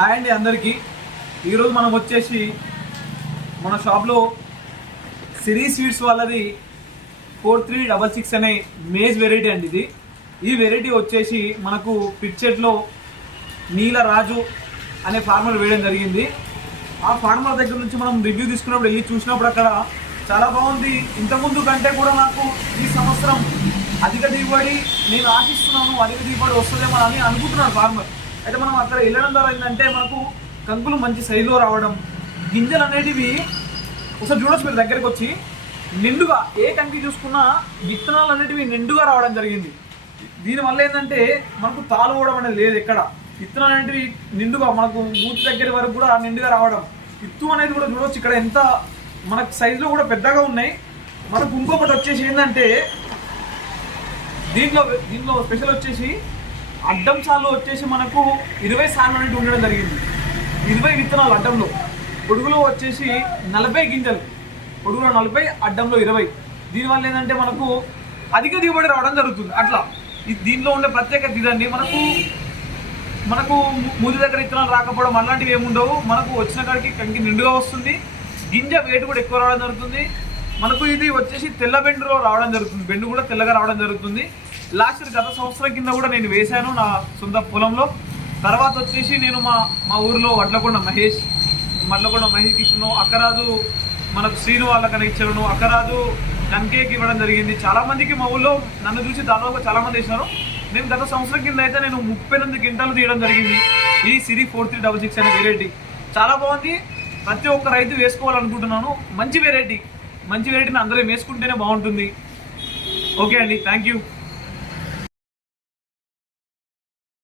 Hi అండి అందరికీ. ఈరోజు మనం వచ్చేసి మన షాప్లో సిరీ స్వీట్స్ వాళ్ళది 4366 అనే మేజ్ వెరైటీ అండి. ఈ వెరైటీ వచ్చేసి మనకు పిక్చర్లో నీలరాజు అనే ఫార్మర్ వేయడం జరిగింది. ఆ ఫార్మర్ దగ్గర నుంచి మనం రివ్యూ తీసుకున్నప్పుడు వెళ్ళి చూసినప్పుడు అక్కడ చాలా బాగుంది. ఇంతకుముందు కంటే కూడా నాకు ఈ సంవత్సరం అధిక దిగుబడి నేను ఆశిస్తున్నాను, అధిక దిగుబడి వస్తుందేమో అని అనుకుంటున్నాను ఫార్మర్. అయితే మనం అక్కడ వెళ్ళడం ద్వారా ఏంటంటే మనకు కంకులు మంచి సైజులో రావడం, గింజలు అనేటివి ఒకసారి చూడొచ్చు మీరు దగ్గరికి వచ్చి నిండుగా ఏ కంకి చూసుకున్నా విత్తనాలు అనేటివి నిండుగా రావడం జరిగింది. దీనివల్ల ఏంటంటే మనకు తాలు పోవడం అనేది లేదు. ఎక్కడ విత్తనాలు అనేటివి నిండుగా మనకు మూతి దగ్గర వరకు కూడా నిండుగా రావడం, విత్తు అనేది కూడా చూడవచ్చు ఇక్కడ ఎంత మనకు సైజులో కూడా పెద్దగా ఉన్నాయి. మనకు ఇంకొకటి వచ్చేసి ఏంటంటే దీంట్లో స్పెషల్ వచ్చేసి అడ్డం సార్లు వచ్చేసి మనకు 20 సార్లు అనేది ఉండడం జరిగింది. 20 విత్తనాలు అడ్డంలో, పొడుగులో వచ్చేసి 40 గింజలు, పొడుగులో 40, అడ్డంలో 20. దీనివల్ల ఏంటంటే మనకు అధిక దిగుబడి రావడం జరుగుతుంది. అట్లా దీంట్లో ఉండే ప్రత్యేకత ఇదండి. మనకు మూతి దగ్గర విత్తనాలు రాకపోవడం అలాంటివి ఏముండవు. మనకు వచ్చిన కాడికి కంకి నిండుగా వస్తుంది, గింజ వెయిట్ కూడా ఎక్కువ రావడం జరుగుతుంది. మనకు ఇది వచ్చేసి తెల్ల బెండులో రావడం జరుగుతుంది, బెండు కూడా తెల్లగా రావడం జరుగుతుంది. గత సంవత్సరం కింద కూడా నేను వేశాను నా సొంత పొలంలో. తర్వాత వచ్చేసి నేను మా ఊరిలో వడ్లకొండ మహేష్ ఇచ్చాను, అక్కరాజు మనకు శ్రీను వాళ్ళకన్నా ఇచ్చాను, అక్కరాజు కన్కేకి ఇవ్వడం జరిగింది. చాలామందికి మా ఊళ్ళో నన్ను చూసి దాదాపుగా చాలామంది వేసినారు. నేను గత సంవత్సరం కింద అయితే నేను 38 క్వింటాలు తీయడం జరిగింది. ఈ సిరీ 4366 అనే వెరైటీ చాలా బాగుంది. ప్రతి ఒక్క రైతు వేసుకోవాలనుకుంటున్నాను. మంచి వెరైటీని అందరూ వేసుకుంటేనే బాగుంటుంది. ఓకే అండి, థ్యాంక్ యూ.